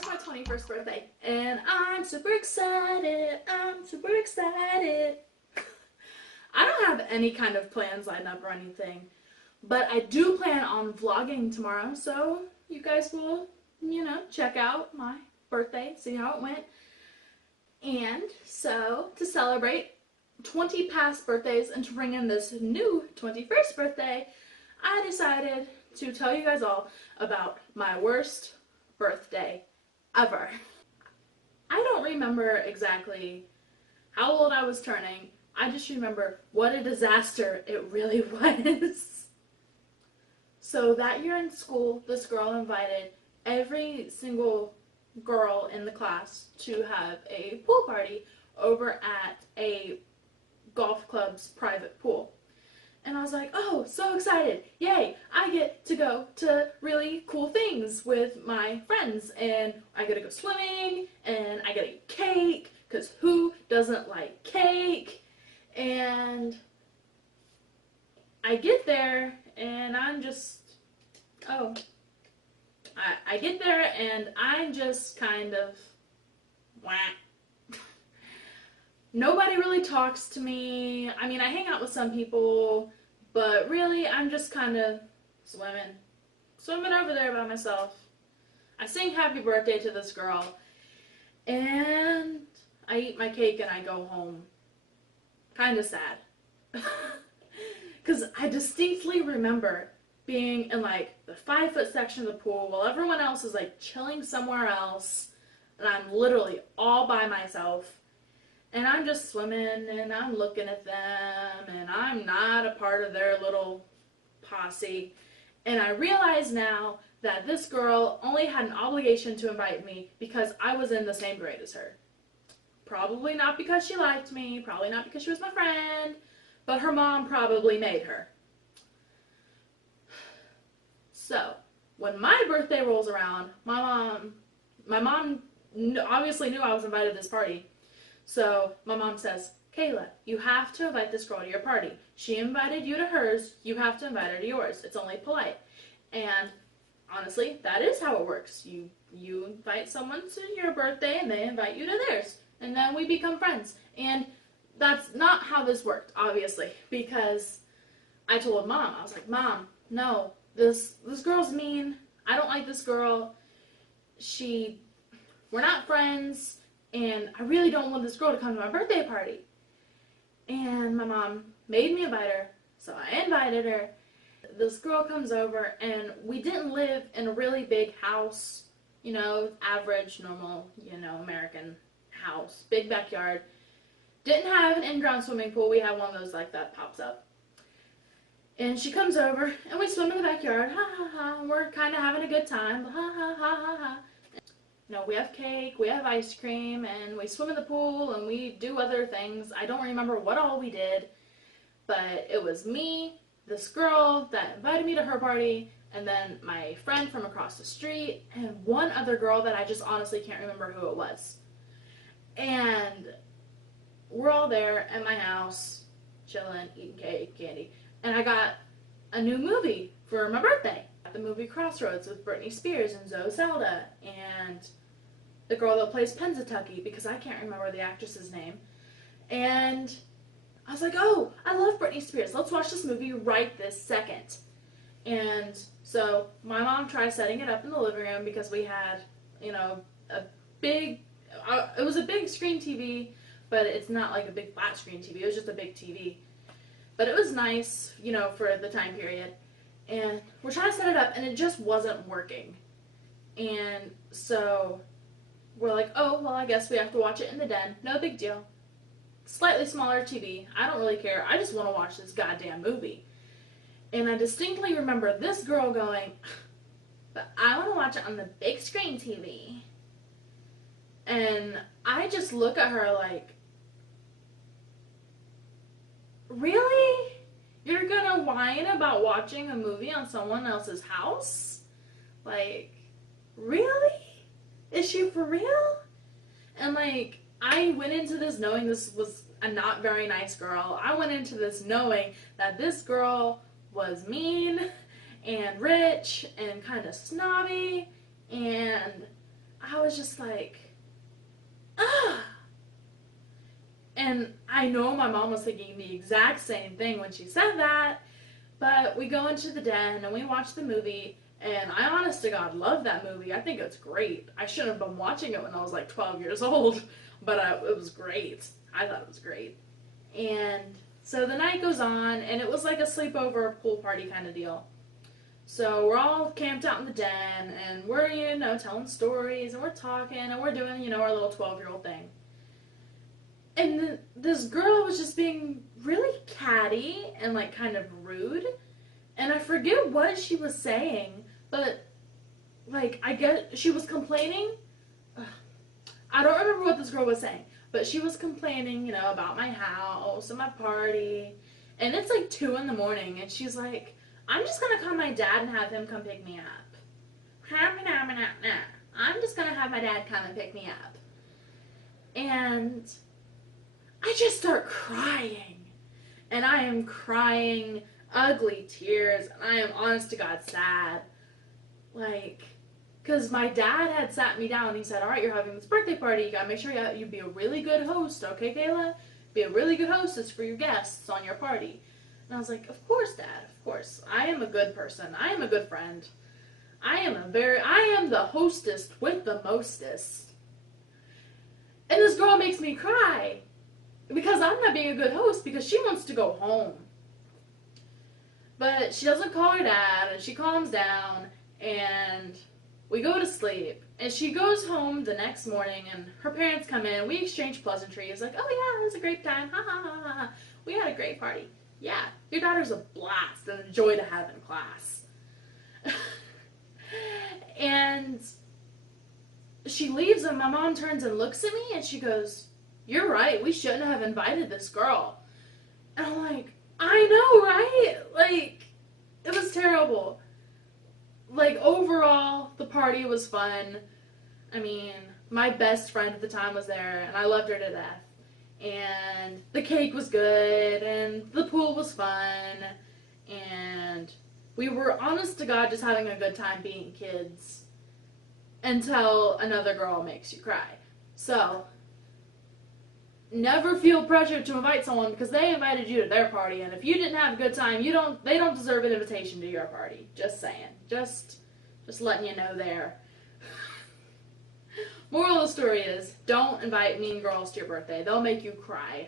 tomorrow's my 21st birthday, and I'm super excited. I'm super excited. I don't have any kind of plans lined up or anything, but I do plan on vlogging tomorrow, so you guys will, check out my birthday, see how it went. And so, to celebrate 20 past birthdays and to bring in this new 21st birthday, I decided to tell you guys all about my worst birthday ever. I don't remember exactly how old I was turning. I just remember what a disaster it really was. So that year in school, this girl invited every single girl in the class to have a pool party over at a golf club's private pool. And I was like, oh, so excited. Yay, I get to go to really cool things with my friends. And I get to go swimming, and I get to eat cake, because who doesn't like cake? And I get there, and I'm just, I get there, and I'm just kind of, wah. Nobody really talks to me. I mean, I hang out with some people, but really, I'm just kind of swimming over there by myself. I sing happy birthday to this girl, and I eat my cake and I go home. Kind of sad. Because I distinctly remember being in like the 5-foot section of the pool while everyone else is like chilling somewhere else, and I'm literally all by myself. And I'm just swimming, and I'm looking at them, and I'm not a part of their little posse. And I realize now that this girl only had an obligation to invite me because I was in the same grade as her. Probably not because she liked me, probably not because she was my friend, but her mom probably made her. So, when my birthday rolls around, my mom obviously knew I was invited to this party. So my mom says, Kayla, you have to invite this girl to your party. She invited you to hers, you have to invite her to yours. It's only polite. And honestly, that is how it works. You invite someone to your birthday and they invite you to theirs. And then we become friends. And that's not how this worked, obviously, because I told Mom, I was like, Mom, no, this girl's mean. I don't like this girl. We're not friends. And I really don't want this girl to come to my birthday party. And my mom made me invite her, so I invited her. This girl comes over, and we didn't live in a really big house, average, normal, American house, big backyard. Didn't have an in-ground swimming pool. We had one of those like that pops up. And she comes over, and we swim in the backyard, ha ha ha, and we're kind of having a good time, ha ha ha ha ha. We have cake, we have ice cream, and we swim in the pool, and we do other things. I don't remember what all we did, but it was me, this girl that invited me to her party, and then my friend from across the street, and one other girl that I just honestly can't remember who it was. And we're all there at my house, chilling, eating cake, candy, and I got a new movie for my birthday. The movie Crossroads with Britney Spears and Zoe Salda and the girl that plays Pennsatucky, because I can't remember the actress's name. And I was like, oh, I love Britney Spears. Let's watch this movie right this second. And so my mom tried setting it up in the living room because we had, a big, it was a big screen TV, but it's not like a big flat screen TV. It was just a big TV. But it was nice, for the time period. And we're trying to set it up, and it just wasn't working. And so we're like, oh, well, I guess we have to watch it in the den. No big deal. Slightly smaller TV. I don't really care. I just want to watch this goddamn movie. And I distinctly remember this girl going, but I want to watch it on the big screen TV. And I just look at her like, really? You're gonna whine about watching a movie on someone else's house? Like, really? Is she for real? And I went into this knowing this was a not very nice girl. I went into this knowing that this girl was mean and rich and kind of snobby, and I was just like, ah. And I know my mom was thinking the exact same thing when she said that, but we go into the den and we watch the movie, and I honest to God love that movie. I think it's great. I shouldn't have been watching it when I was like 12 years old, but it was great. I thought it was great. And so the night goes on, and it was like a sleepover pool party kind of deal. So we're all camped out in the den, and we're, telling stories, and we're talking, and we're doing, our little 12-year-old thing. And this girl was just being really catty and, like, kind of rude. And I forget what she was saying, but, like, I guess she was complaining. I don't remember what this girl was saying, but she was complaining, about my house and my party. And it's like 2 in the morning, and she's like, I'm just going to call my dad and have him come pick me up. I'm just going to have my dad come and pick me up. And I just start crying. And I am crying ugly tears. And I am honest to God sad. Like, because my dad had sat me down and he said, all right, you're having this birthday party. You got to make sure you be a really good host. Okay, Kayla? Be a really good hostess for your guests on your party. And I was like, of course, Dad, of course. I am a good person. I am a good friend. I am the hostess with the mostest. And this girl makes me cry because I'm not being a good host because she wants to go home. But she doesn't call her dad, and she calms down, and we go to sleep. And she goes home the next morning, and her parents come in. We exchange pleasantries, like, oh yeah, it was a great time. Ha ha ha ha. We had a great party. Yeah, your daughter's a blast and a joy to have in class. And she leaves, and my mom turns and looks at me, and she goes, you're right, we shouldn't have invited this girl. And I'm like, I know, right? Like, it was terrible. Like, overall, the party was fun. I mean, my best friend at the time was there, and I loved her to death. And the cake was good, and the pool was fun, and we were, honest to God, just having a good time being kids until another girl makes you cry. So, never feel pressured to invite someone because they invited you to their party, and if you didn't have a good time, they don't deserve an invitation to your party. Just saying. Just letting you know there. Moral of the story is, don't invite mean girls to your birthday. They'll make you cry.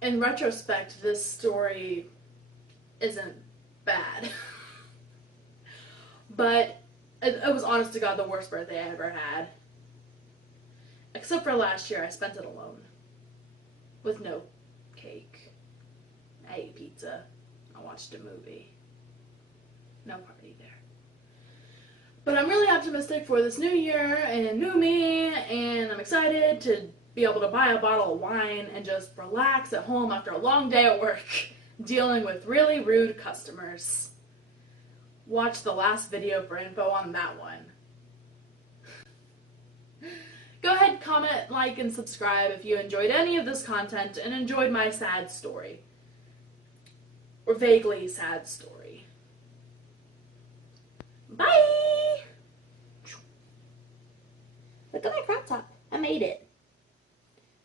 In retrospect, this story isn't bad. But it was, honest to God, the worst birthday I ever had. Except for last year, I spent it alone. With no cake. I ate pizza. I watched a movie. No party there. But I'm really optimistic for this new year and a new me, and I'm excited to be able to buy a bottle of wine and just relax at home after a long day at work, dealing with really rude customers. Watch the last video for info on that one. Go ahead, comment, like, and subscribe if you enjoyed any of this content and enjoyed my sad story. Or vaguely sad story. Bye! Look at my crop top. I made it.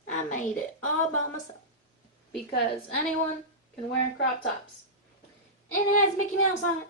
I made it all by myself. Because anyone can wear crop tops. And it has Mickey Mouse on it.